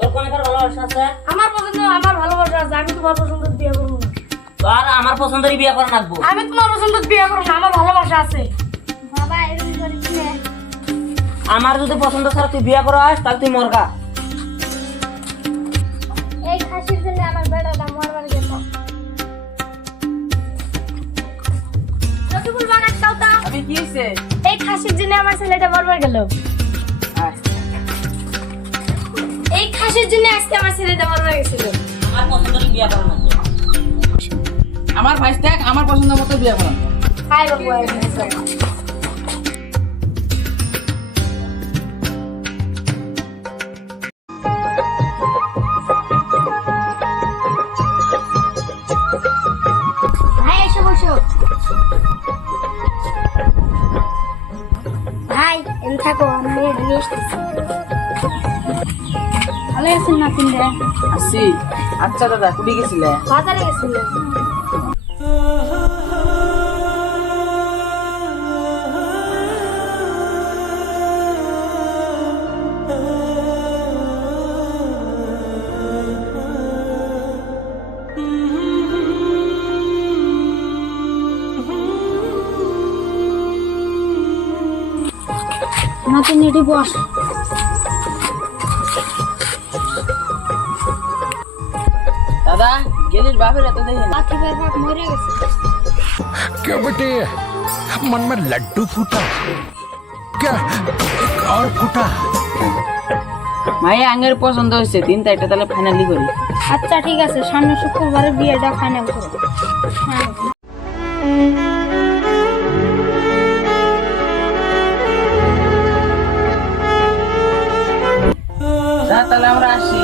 তোর কোনকার ভালোবাসা আছে? আমার ভালোবাসা আছে, আমি তোমার পছন্দের বিয়ে করবো না। তো আর আমার পছন্দেরই বিয়ে করা লাগবো। আমি তোমার পছন্দের বিয়ে করবো না, আমার ভালোবাসা আছে। বাবা এরকম করিস না। আমার যদি পছন্দ ছাড়া তুই বিয়ে করা আস তাহলে তুই মরগা। এই খাসির জন্য আমার বেটাটা মরবার গেল। রকিবুল বাগান দাও তো। আমি কি হইছে? এই খাসির জন্য আমার ছেলেটা মরবার গেল। এই খাসির জন্য আজকে আমার ছেলেটা মরবার গেছিল। আমার পছন্দেরই বিয়ে করা লাগবো। আমার ভাই দেখ আমার পছন্দের মতো বিয়ে করা। হাই বাবু হাই ভাই এসে বসো। ভাই এমন থাকো, আমি এটা নিয়ে এসেছি। ভালো আছেন না তিনটা? আসি। আচ্ছা দাদা কুড়ি গেছিলে? বাজারে গেছিলেন। নাতি নেটি বস। দাদা গেলির বাপের এত দেখি না। পাখিদের বাপ মরে গেছে। क्या बेटे मन में लड्डू फूटा क्या एक और फूटा মাইয়া আঙ্গের পছন্দ হয়েছে 3 তারিখটা তাহলে ফাইনালি করি। আচ্ছা ঠিক আছে, সামনে শুক্রবারে বিয়েটা ফাইনাল করো। হ্যাঁ তাহলে আমরা আসি।